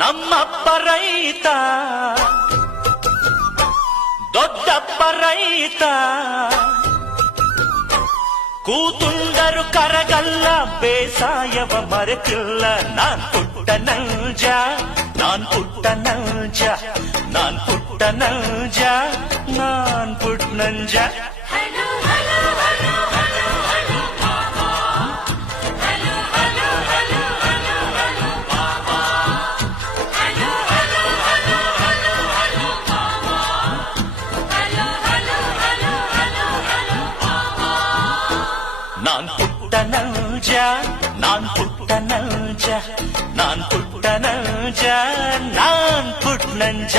ನಮ್ಮಪ್ಪ ರೈತ ದೊಡ್ಡಪ್ಪ ರೈತ ಕೂತುಂಡರು ಕರಗಲ್ಲ ಬೇಸಾಯವ ಮರೆತಿಲ್ಲ ನಾನ್ ಪುಟ್ಟ ನಲ್ಜ ನಾನ್ ಪುಟ್ಟ ನಲ್ಜ ನಾನ್ ಪುಟ್ಟ ನಲ್ಜ ನಾನ್ ಪುಟ್ಟ ನಂಜ ನಾನ್ ಪುಟ್ಟ ನಲ್ಜ ನಾನ್ ಪುಟ್ಟ ನಲ್ಜ ನಾನ್ ಪುಟ್ಟ ನಲ್ಜ ನಾನ್ ಪುಟ್ಟ ನಂಜ